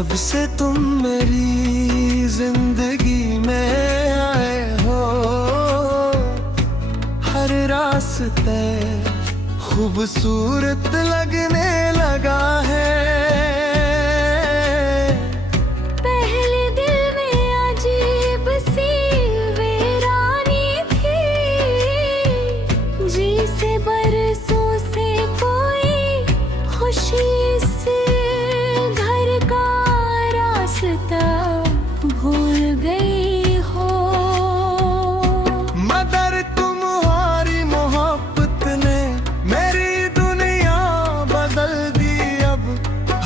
जब से तुम मेरी जिंदगी में आए हो, हर रास्ते खूबसूरत लगने लगा है। पहले दिल में अजीब सी वीरानी थी, जी से बरसों से कोई खुशी से घर का रास्ता भूल गई हो। मगर तुम्हारी मोहब्बत ने मेरी दुनिया बदल दी। अब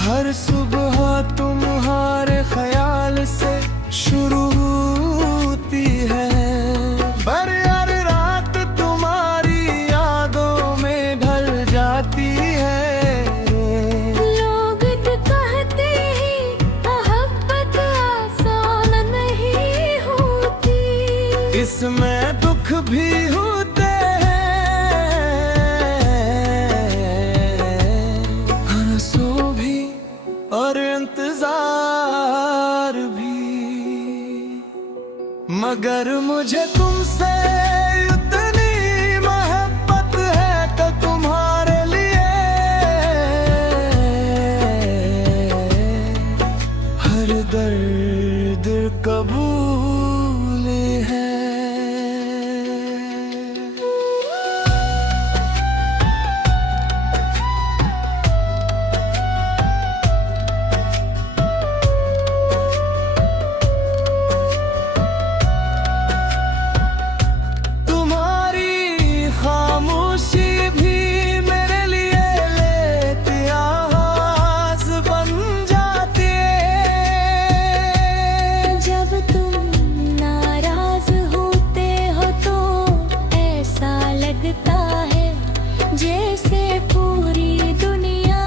हर सुबह तुम्हारे ख्याल से शुरू होती है, पर हर रात तुम्हारी यादों में ढल जाती है। लोग तो कहते हैं मोहब्बत आसान नहीं होती, इसमें दुख भी होते हैं, हंसो भी और इंतजार भी। मगर मुझे तुमसे उतनी मोहब्बत है तो तुम्हारे लिए हर दर्द कबूल है। जैसे पूरी दुनिया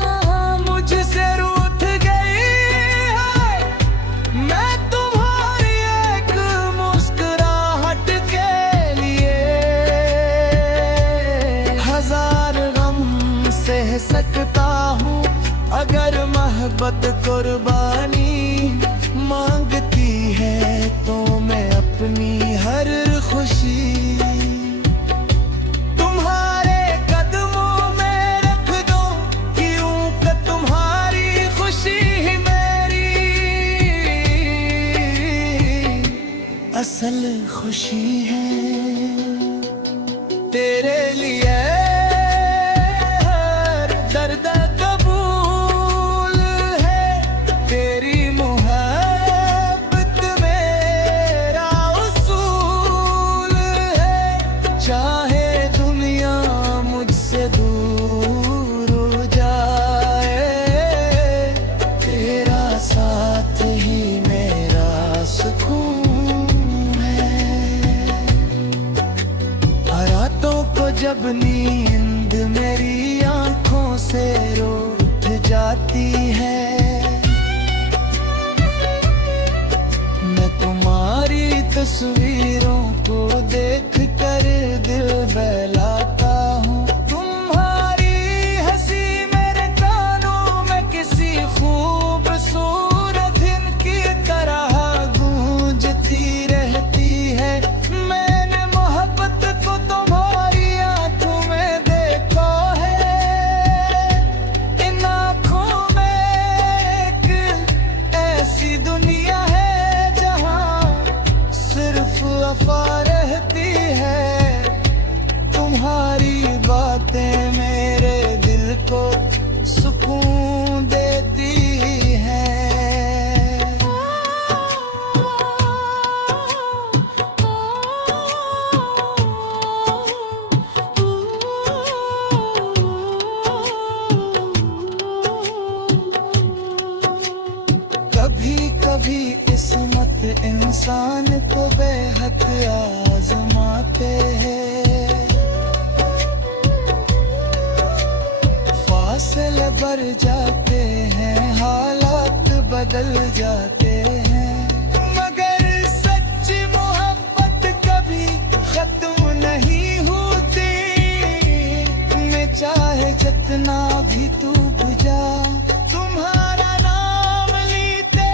मुझसे रूठ गई है, मैं तुम्हारी एक मुस्कुराहट के लिए हजार गम सह सकता हूँ। अगर मोहब्बत कुर्बानी मांगती है तो मैं अपनी हर खुशी असल खुशी है। तेरे लिए हर दर्द कबूल है, तेरी मोहब्बत मेरा उसूल है। चाहे दुनिया मुझसे दूर हो जाए, तेरा साथ ही मेरा सुकून। जब नींद मेरी आंखों से रूठ जाती है, मैं तुम्हारी तस्वीरों को देख कर दिल बहलाता हूँ। तुम्हारी हंसी मेरे कानों में किसी खूबसूरत दिन की तरह गूंजती रहती है। मैंने मोहब्बत को वफा रहती है, तुम्हारी बातें मेरे दिल को सुकून देती हैं। कभी कभी किस्मत इंसान को बेहद आजमाते हैं, फासले बढ़ जाते हैं, हालात बदल जाते हैं। मगर सच्ची मोहब्बत कभी खत्म नहीं होती, मैं चाहे जितना भी तू बुझा, तुम्हारा नाम लीते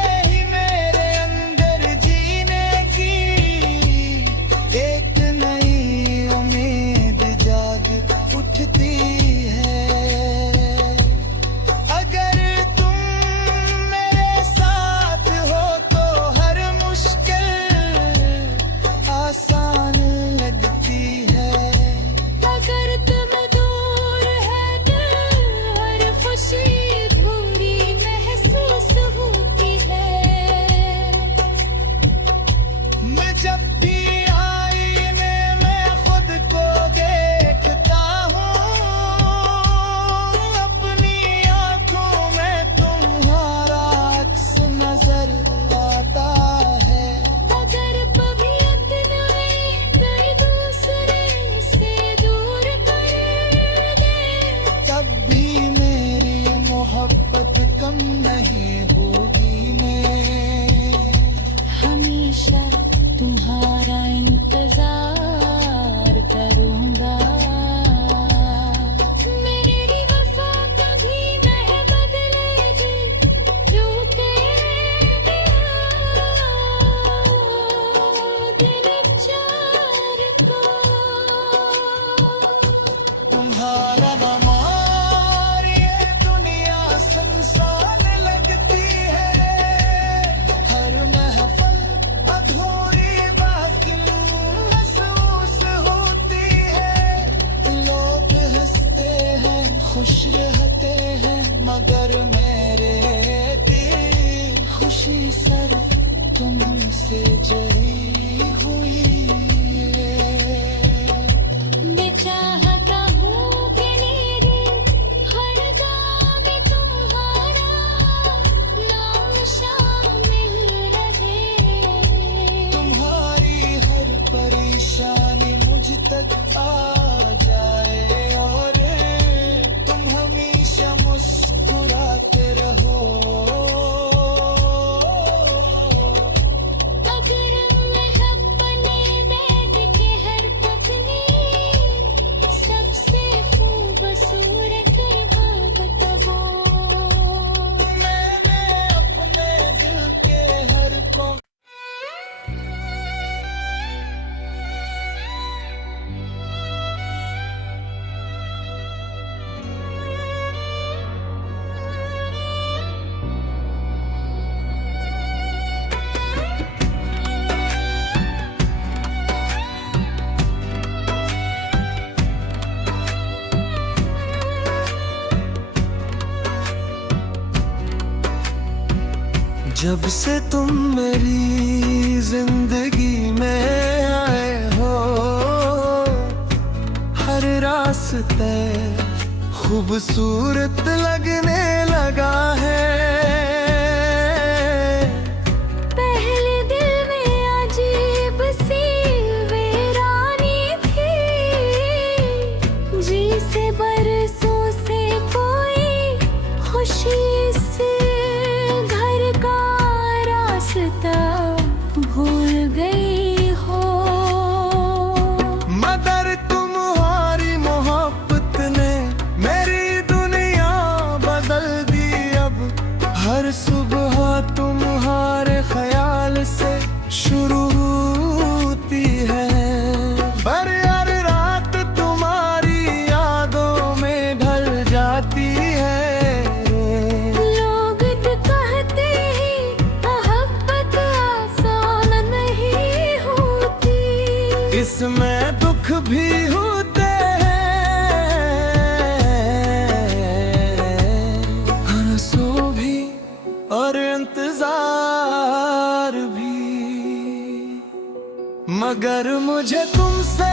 तरफ तुमसे जरी हुई बेचाहता हूँ कि मेरे हर गाँव में तुम्हारा नाम शामिल रहे। तुम्हारी हर परेशानी मुझ तक आ जाए और तुम हमेशा मुस्कुराते रहो। अगर मैं अपने बेड के हर पत्नी सबसे खूबसूरत बात वो। मैंने अपने दिल के हर कोने जब से तुम मेरी जिंदगी में आए हो, हर रास्ते खूबसूरत लगने लगा है। पहले दिल में अजीब सी वीरानी थी, जिसे बरसों से कोई खुशी से घर का रास्ता भूल गई हो। मगर तुम्हारी मोहब्बत ने मेरी दुनिया बदल दी। अब हर सुबह तुम्हारे ख्याल से शुरू होती है, पर हर रात तुम्हारी यादों में ढल जाती है। लोग तो कहते हैं मोहब्बत आसान नहीं होती, इसमें दुख भी होते हैं, हंसो भी और इंतजार भी। मगर मुझे तुमसे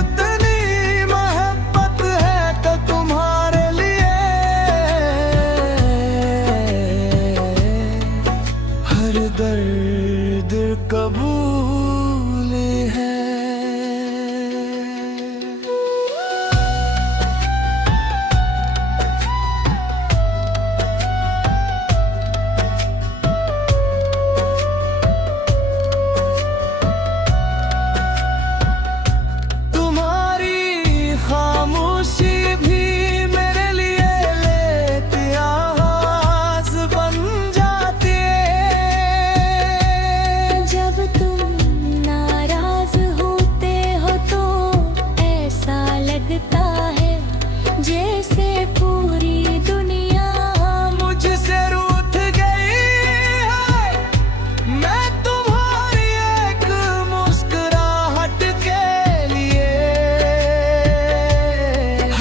उतनी मोहब्बत है कि तुम्हारे लिए हर दर्द कबूल है। तुम्हारी खामोशी भी मेरे लिए लेती आवाज बन जाती है। जब तुम नाराज होते हो तो ऐसा लगता है जैसे पूरी दुनिया मुझसे रूठ गई है। मैं तुम्हारी एक मुस्कुराहट के लिए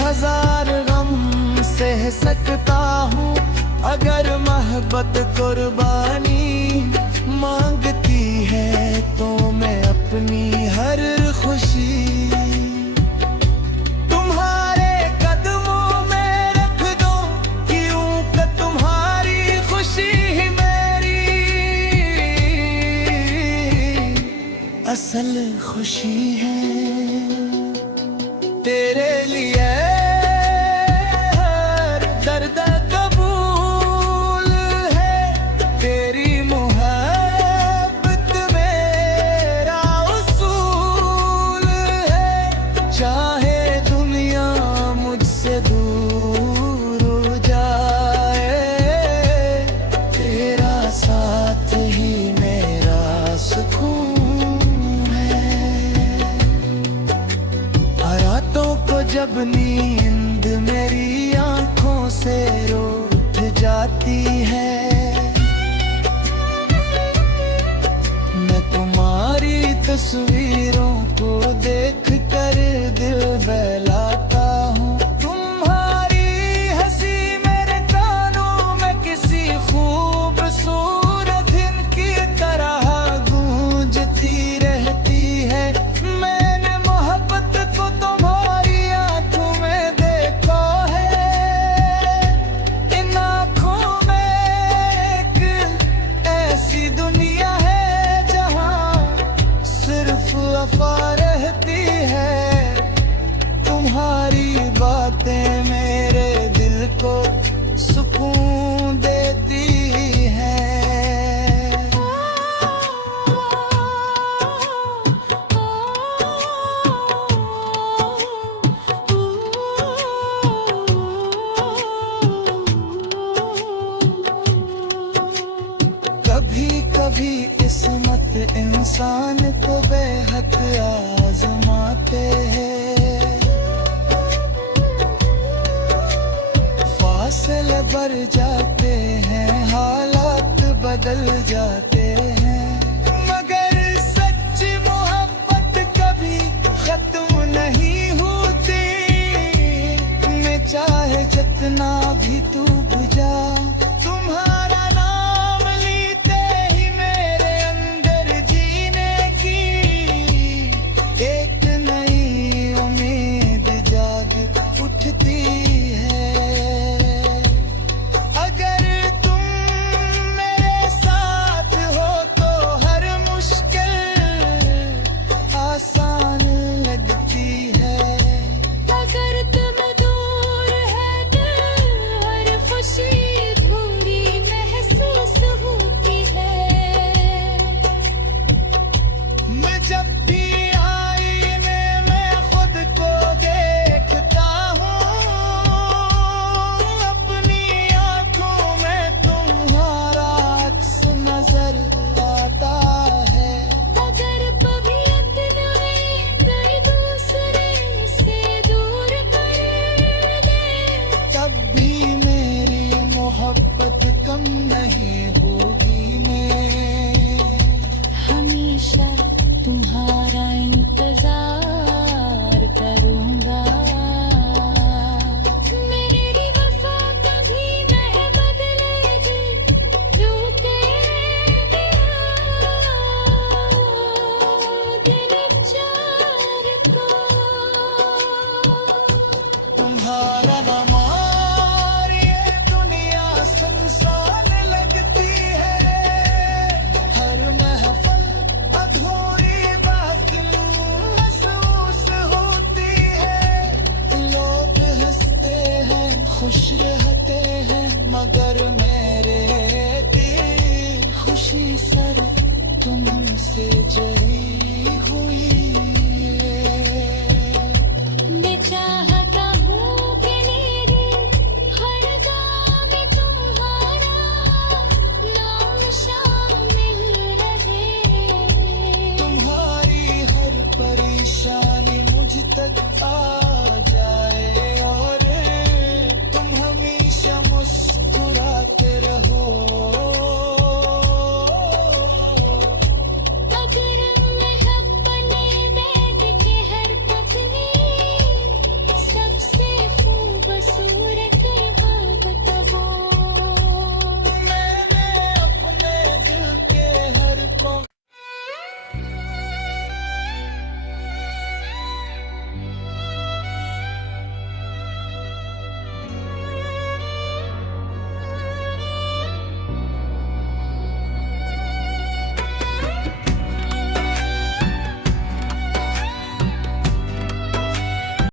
हजार गम सह सकता हूँ। अगर मोहब्बत कुर्बानी मांगती है तो मैं अपनी हर खुशी तुम्हारे कदमों में रख दो, क्यों कि तुम्हारी खुशी ही मेरी असल खुशी है। तेरे लिए हर दर्द कबूल है, तेरी मोहब्बत मेरा उसूल है। चाहे दुनिया मुझसे दूर हो जाए, तेरा साथ ही मेरा सुकून है। रातों को जब नींद मेरी आंखों से रूठ जाती है, मैं तुम्हारी तस्वीरों को देख कर दिल बहलाता हूँ। तुम्हारी हंसी मेरे कानों में किसी खूबसूरत दिन की वफा रहती है। तुम्हारी बातें मेरे दिल को सुकून देती है। कभी कभी किस्मत इंसान को बेहद आजमाते हैं। फासले बढ़ जाते हैं, हालात बदल जाते हैं, मगर सच्ची मोहब्बत कभी खत्म नहीं होती। मैं चाहे जितना भी तू बुझा, तुम्हारा नाम लेते ही मेरे अंदर जीने की एक नई उम्मीद जाग उठती है। अगर तुम मेरे साथ हो तो हर मुश्किल आसान लगती है। अगर तुम दूर है तो हर खुशी अधूरी महसूस होती है। मैं जब भी आईने में खुद को देखता हूँ, अपनी आंखों में तुम्हारा अक्स नजर आता है। अगर तबीयत नहीं कोई दूसरे से दूर कर दे, तब भी मेरी मोहब्बत कम नहीं होगी। मैं हमेशा तुम्हारा इंतजार करूंगा। मेरी वफा कभी नहीं बदलेगी, रूठे दिल चार को। तुम्हारा नमार ये दुनिया संसान लगती है। हर महफल अधूरी बात महसूस होती है। लोग हंसते हैं, खुश रहते हैं, मगर मेरे दिल खुशी सिर्फ तुमसे जरी हुई है। मैं चाहता हूँ कि मेरे हर काम में तुम्हारा नाम शामिल रहे। तुम्हारी हर परेशानी मुझ तक आ